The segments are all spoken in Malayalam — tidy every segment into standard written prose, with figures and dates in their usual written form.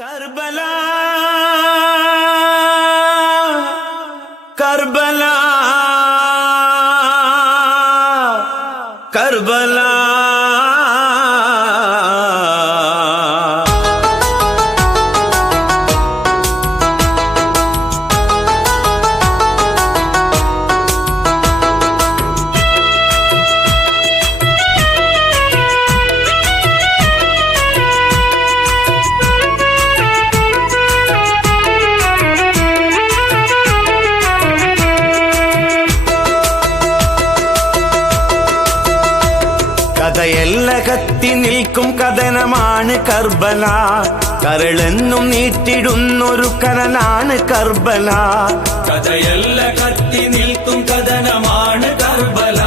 കർബല കർബല കർബല കഥയെല്ല കത്തി നിൽക്കും കഥനമാണ് കർബല. കരളെന്നും നീട്ടിടുന്നൊരു കനലാണ് കർബല. കഥയെല്ല കത്തി നിൽക്കും കഥനമാണ് കർബല.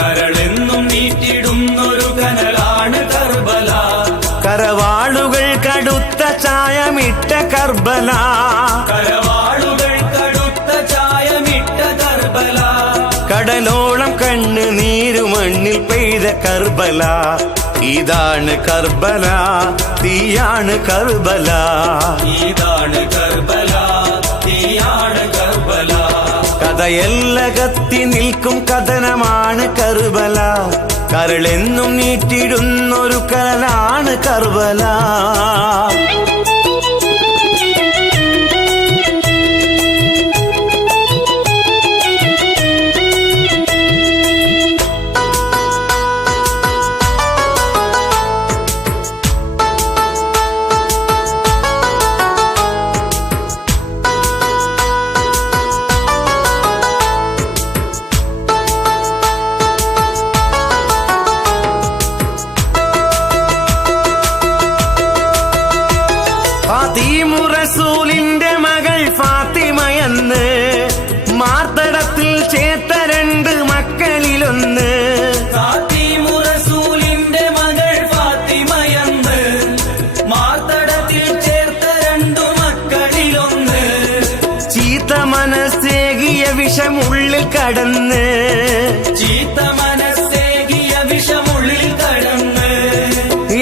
കരളെന്നും നീട്ടിടുന്നൊരു കനലാണ് കർബല. കരവാളുകൾ കടുത്ത ചായമിട്ട കർബല. കരവാളുകൾ കടുത്ത ചായമിട്ട കർബല. കടലോളം കണ്ണ് നീരു മണ്ണിൽ പെയ്ത കർബല. ഇതാണ് കർബല, തീയാണ് കർബല. ഇതാണ് കർബല, തീയാണ് കർബല. കഥയെല്ല കത്തി നിൽക്കും കഥനമാണ് കർബല. കരളെന്നും നീട്ടിടുന്നൊരു കനലാണ് കർബല. റസൂലിന്റെ മകൾ ഫാത്തിമയെന്ന് മാർത്തടത്തിൽ ചേർത്ത രണ്ട് മക്കളിലൊന്ന്. റസൂലിന്റെ മകൾ ഫാത്തിമയെന്ന് മാർത്തടത്തിൽ ചേർത്ത രണ്ടു മക്കളിലൊന്ന്. ചീത്ത മനസ്സേകിയ വിഷമുള്ളിൽ കടന്ന്. ചീത്ത മനസ്സേകിയ വിഷമുള്ളിൽ കടന്ന്.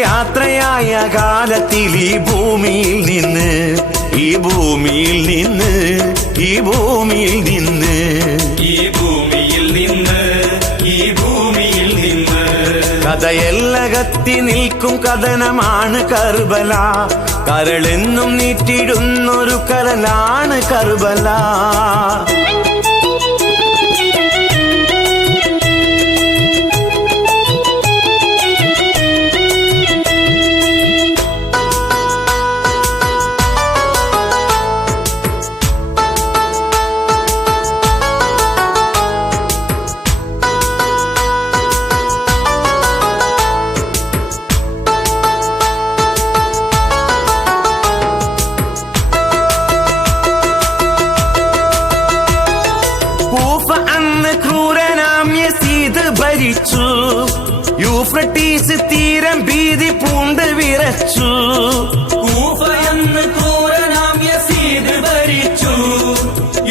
യാത്രയായ കാലത്തിൽ ഈ ഭൂമിയിൽ നിന്ന്, ഈ ഭൂമിയിൽ നിന്ന്, ഈ ഭൂമിയിൽ നിന്ന്, ഈ ഭൂമിയിൽ നിന്ന്, ഈ ഭൂമിയിൽ നിന്ന്. കഥയെല്ല കത്തി നിൽക്കും കഥനമാണ് കർബല. കരളെന്നും നീട്ടിടുന്നൊരു കരലാണ് കർബല. അന്ന് ക്രൂരനാം യസീദ് ഭരിച്ചു. യൂഫ്രട്ടീസ് തീരം ഭീതി പൂണ്ട് വിറച്ചു. കൂഫയെന്ന് ക്രൂരനാം യസീദ് ഭരിച്ചു.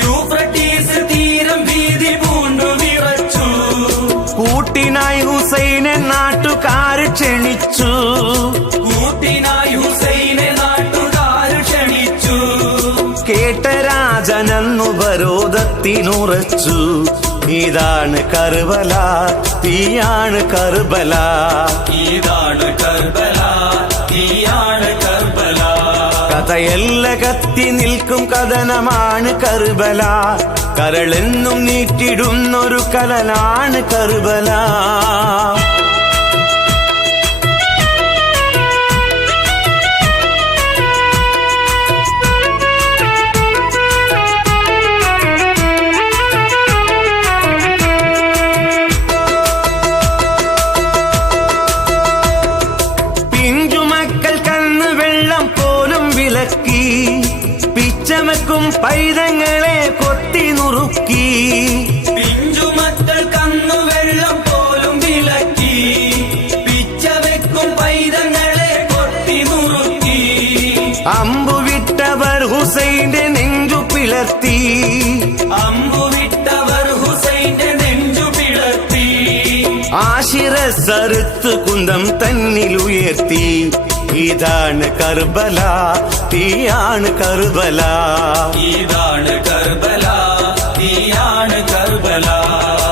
യൂഫ്രട്ടീസ് തീരം ഭീതി പൂണ്ടു വിറച്ചു. കൂട്ടിനായി ഹുസൈനെ നാട്ടുകാർ ക്ഷണിച്ചു. കൂട്ടിനായി ഹുസൈനെ നാട്ടുകാർ ക്ഷണിച്ചു. കേട്ട രാജനെന്നു ഉപരോധത്തിനുറച്ചു. ഇതാണ് കർബല, തീയാണ് കർബല. ഇതാണ് കർബല, തീയാണ് കർബല. കഥയെല്ല കത്തി നിൽക്കും കഥനമാണ് കർബല. കരളെന്നും നീട്ടിടുന്നൊരു കനലാണ് കർബല. പിച്ചമക്കും പൈതങ്ങളെ കൊത്തി നുറുക്കി. പിഞ്ചുമക്കൾ കന്നു വെള്ളം പോലും വിലക്കി. പിച്ചവെക്കും പൈതങ്ങളെ കൊത്തി നുറുക്കി. അമ്പുവിട്ടവർ ഹുസൈന്റെ നെഞ്ചു പിളർത്തി. അമ്പുവിട്ടവർ ഹുസൈന്റെ നെഞ്ചു പിളർത്തി. ആശിരസറുത്ത് കുന്തം തന്നിലുയർത്തി. ഇതാണ് കർബല, തീയാണ് കർബല. ഇതാണ് കർബല, തീയാണ് കർബല.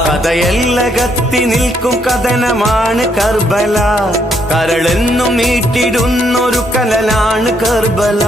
കഥയല്ല കത്തി നിൽക്കും കഥനമാണ് കർബല. കരളെന്നും നീട്ടിടുന്നൊരു കനലാണ് കർബല.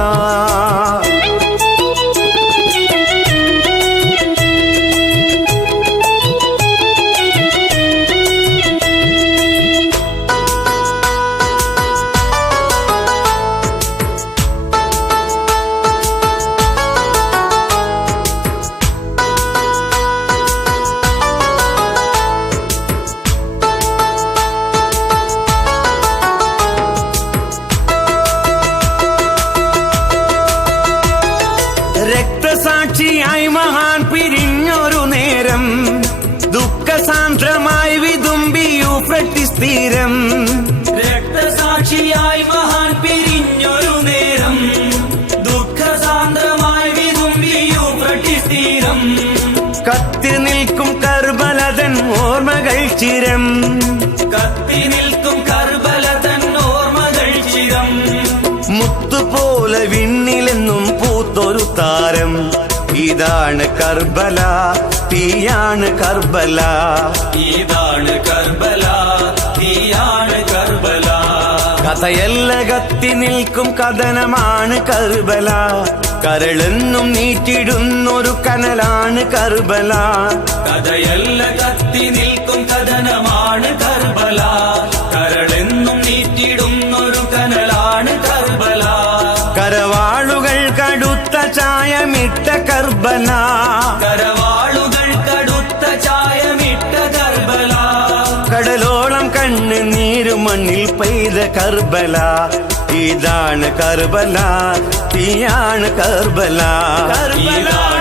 രക്തസാക്ഷിയായി മഹാൻ പിരിഞ്ഞൊരു നേരം, ദുഃഖസാന്ദ്രമായി വിതുമ്പി യൂഫ്രട്ടീസ് തീരം. രക്തസാക്ഷിയായി മഹാൻ പിരിഞ്ഞൊരു നേരം, ദുഃഖസാന്ദ്രമായി വിതുമ്പി യൂഫ്രട്ടീസ് തീരം. കത്തി നിൽക്കും കർബലതൻ ഓർമ്മകൾ ചിരം. കത്തി നിൽക്കും കർബലതൻ ഓർമ്മകൾ ചിരം. മുത്തുപോലെ വിണ്ണിലെന്നും പൂത്തൊരു താരം. ഇതാണ് കർബല, തീയാണ് കർബല. ഇതാണ് കർബല, തീയാണ് കർബല. കഥയല്ല കത്തി നിൽക്കും കഥനമാണ് കർബല. കരളെന്നും നീറ്റിടുന്നൊരു കനലാണ് കർബല. കഥയല്ല കത്തി നിൽക്കും കഥനമാണ് കർബല. കരളെന്നും നീറ്റിടുന്നൊരു കനലാണ് കർബല. കരവാളുകൾ കടുത്ത ചായമിട്ട കർബല. കരവാളുകൾ കടുത്ത ചായമിട്ട കർബല. കടലോളം കണ്ണ് നീരു മണ്ണിൽ പെയ്ത കർബല. ഇതാണ് കർബല, തീയാണ് കർബല. ഇതാണ്